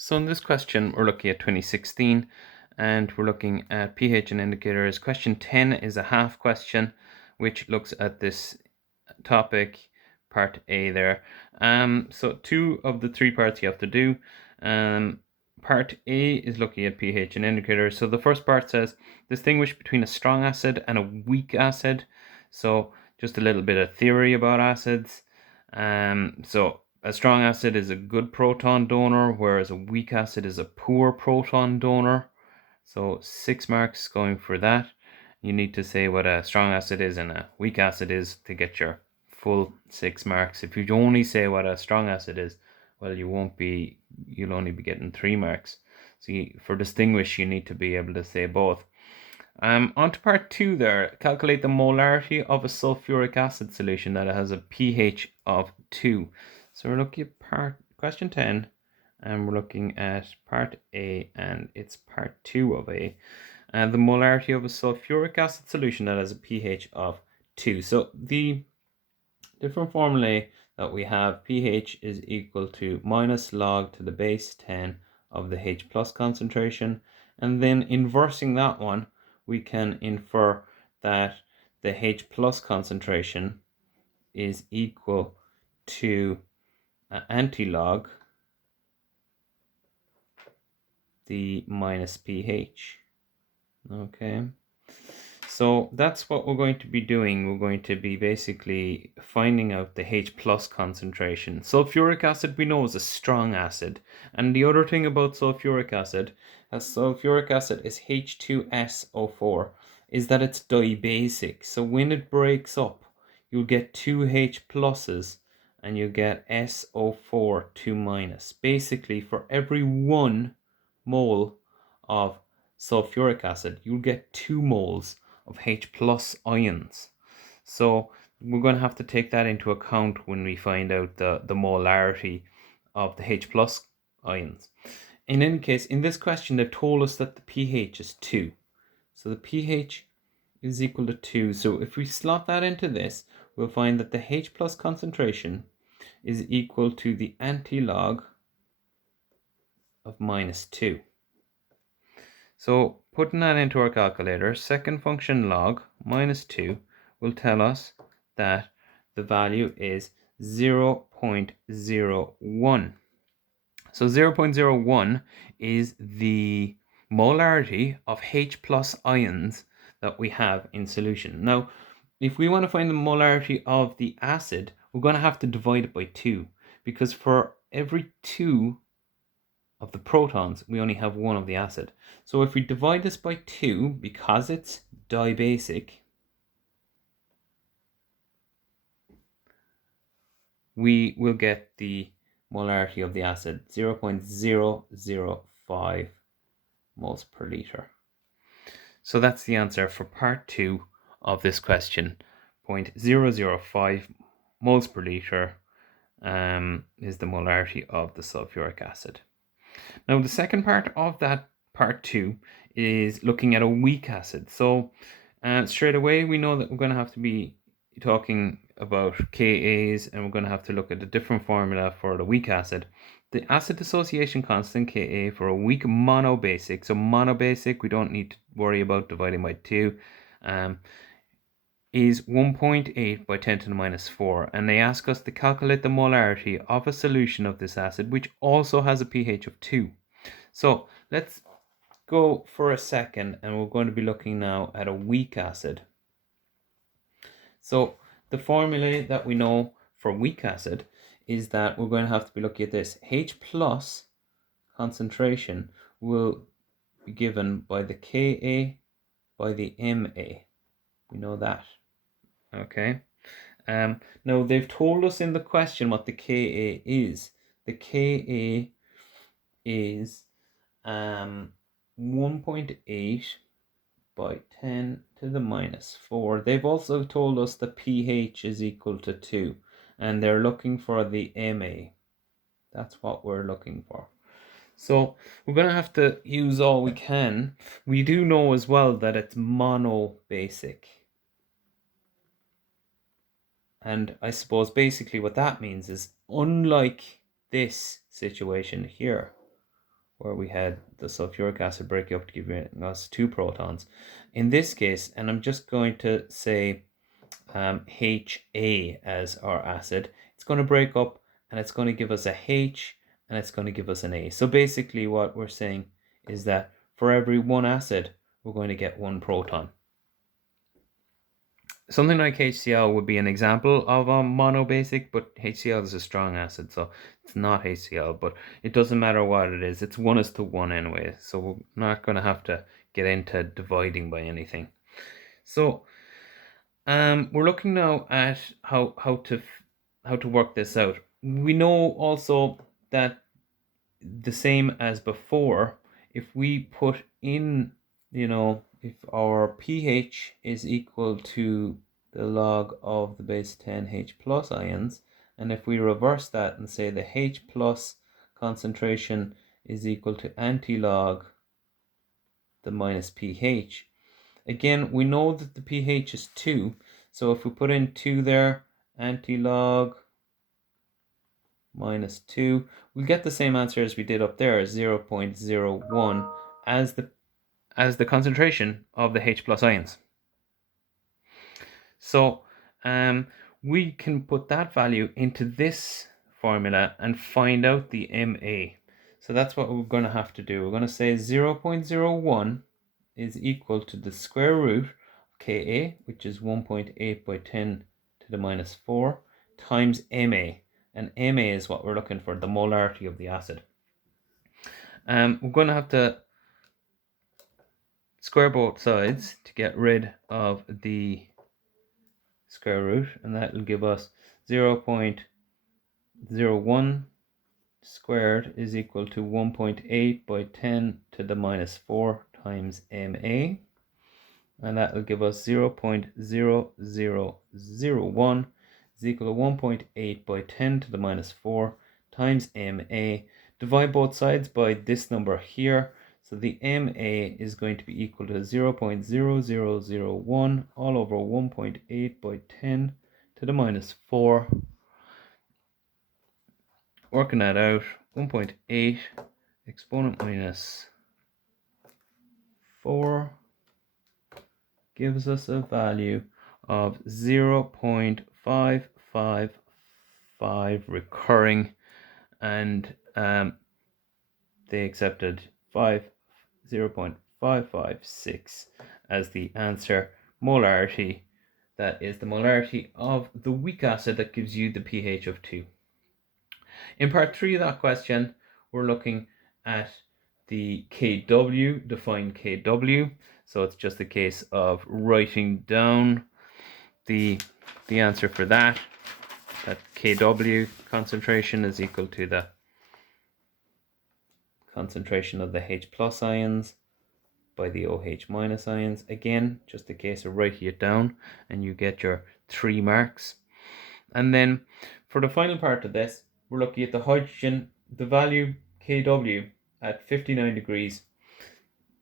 So in this question, we're looking at 2016 and we're looking at pH and indicators. Question 10 is a half question which looks at this topic, part A there. So 2 of the 3 parts you have to do. Part A is looking at pH and indicators. So the first part says distinguish between a strong acid and a weak acid. So just a little bit of theory about acids. So a strong acid is a good proton donor, whereas a weak acid is a poor proton donor. So 6 marks going for that. You need to say what a strong acid is and a weak acid is to get your full 6 marks. If you only say what a strong acid is, well, you'll only be getting 3 marks. So for distinguish, you need to be able to say both. On to part 2 there. Calculate the molarity of a sulfuric acid solution that has a pH of 2. So we're looking at question 10, and we're looking at part A, and it's part 2 of A. And the molarity of a sulfuric acid solution that has a pH of 2. So the different formulae that we have, pH is equal to minus log to the base 10 of the H plus concentration. And then inversing that one, we can infer that the H plus concentration is equal to anti-log the minus pH. Okay, so that's what we're going to be doing. We're going to be basically finding out the H plus concentration. Sulfuric acid we know is a strong acid, and the other thing about sulfuric acid, as sulfuric acid is H2SO4, is that it's dibasic. So when it breaks up, you'll get 2 H pluses and you get SO4 2 minus. Basically, for every 1 mole of sulfuric acid, you'll get 2 moles of H plus ions. So we're going to have to take that into account when we find out the molarity of the H plus ions. In any case, in this question, they've told us that the pH is 2. So the pH is equal to 2. So if we slot that into this, we'll find that the H plus concentration is equal to the anti-log of minus 2. So putting that into our calculator, second function log minus 2 will tell us that the value is 0.01. So 0.01 is the molarity of H plus ions that we have in solution. Now, if we want to find the molarity of the acid, we're going to have to divide it by 2, because for every 2 of the protons, we only have 1 of the acid. So if we divide this by 2, because it's dibasic, we will get the molarity of the acid, 0.005 moles per liter. So that's the answer for part 2 of this question. 0.005 moles per liter is the molarity of the sulfuric acid. Now the second part of that part 2 is looking at a weak acid. So straight away we know that we're going to have to be talking about Ka's, and we're going to have to look at a different formula for the weak acid. The acid dissociation constant Ka for a weak monobasic, so monobasic we don't need to worry about dividing by 2, is 1.8 by 10 to the minus 4, and they ask us to calculate the molarity of a solution of this acid which also has a pH of 2. So let's go for a second, and we're going to be looking now at a weak acid. So the formula that we know for weak acid is that we're going to have to be looking at this. H plus concentration will be given by the Ka by the Ma. We know that. Okay. Now they've told us in the question what the Ka is. The Ka is 1.8 by 10 to the minus 4. They've also told us the pH is equal to 2, and they're looking for the Ma. That's what we're looking for. So we're going to have to use all we can. We do know as well that it's monobasic. And I suppose basically what that means is, unlike this situation here, where we had the sulfuric acid break up to give us 2 protons. In this case, and I'm just going to say HA as our acid, it's going to break up and it's going to give us a H and it's going to give us an A. So basically what we're saying is that for every one acid, we're going to get 1 proton. Something like HCl would be an example of a monobasic, but HCl is a strong acid, so it's not HCl, but it doesn't matter what it is. It's 1:1 anyway, so we're not going to have to get into dividing by anything. So we're looking now at how to work this out. We know also that the same as before, if we put in, if our pH is equal to the log of the base 10 H plus ions, and if we reverse that and say the H plus concentration is equal to anti-log the minus pH, again we know that the pH is 2, so if we put in 2 there, anti-log minus 2, we'll get the same answer as we did up there, 0.01 as the concentration of the H plus ions. So we can put that value into this formula and find out the MA. So that's what we're going to have to do. We're going to say 0.01 is equal to the square root of Ka, which is 1.8 by 10 to the minus 4, times Ma. And Ma is what we're looking for, the molarity of the acid. We're going to have to square both sides to get rid of the square root, and that will give us 0.01 squared is equal to 1.8 by 10 to the minus 4 times Ma, and that will give us 0.0001 is equal to 1.8 by 10 to the minus 4 times Ma. Divide both sides by this number here, so the Ma is going to be equal to 0.0001 all over 1.8 by 10 to the minus 4. Working that out, 1.8 exponent minus 4 gives us a value of 0.555 recurring, and they accepted 0.556 as the answer molarity. That is the molarity of the weak acid that gives you the pH of 2. In part 3 of that question, we're looking at the Kw, define Kw. So it's just a case of writing down the answer for that. That Kw concentration is equal to the concentration of the H plus ions by the OH minus ions. Again, just a case of writing it down and you get your 3 marks. And then for the final part of this, we're looking at the hydrogen, the value Kw at 59 degrees.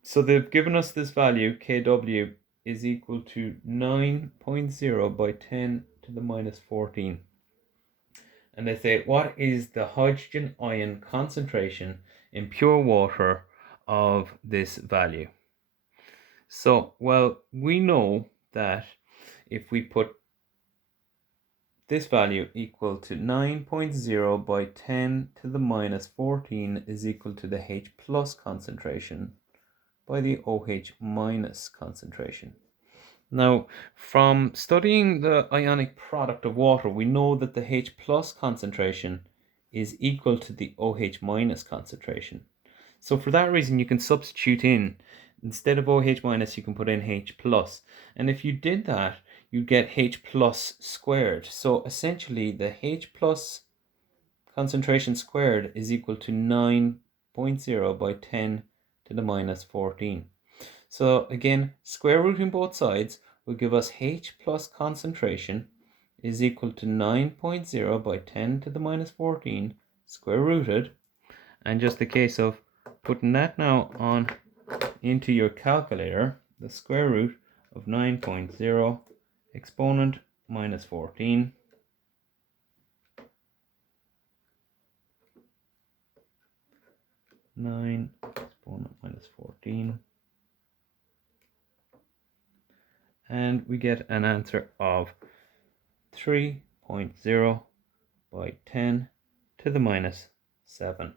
So they've given us this value, Kw is equal to 9.0 by 10 to the minus 14. And they say, what is the hydrogen ion concentration in pure water of this value? So, well, we know that if we put this value equal to 9.0 by 10 to the minus 14 is equal to the H plus concentration by the OH minus concentration. Now, from studying the ionic product of water, we know that the H plus concentration is equal to the OH minus concentration. So for that reason, you can substitute in, instead of OH minus, you can put in H plus. And if you did that, you get H plus squared. So essentially the H plus concentration squared is equal to 9.0 by 10 to the minus 14. So again, square rooting both sides will give us H plus concentration is equal to 9.0 by 10 to the minus 14 square rooted. And just a case of putting that now on into your calculator, the square root of 9.0 exponent minus 14 9 exponent minus 14. And we get an answer of 3.0 by 10 to the minus 7.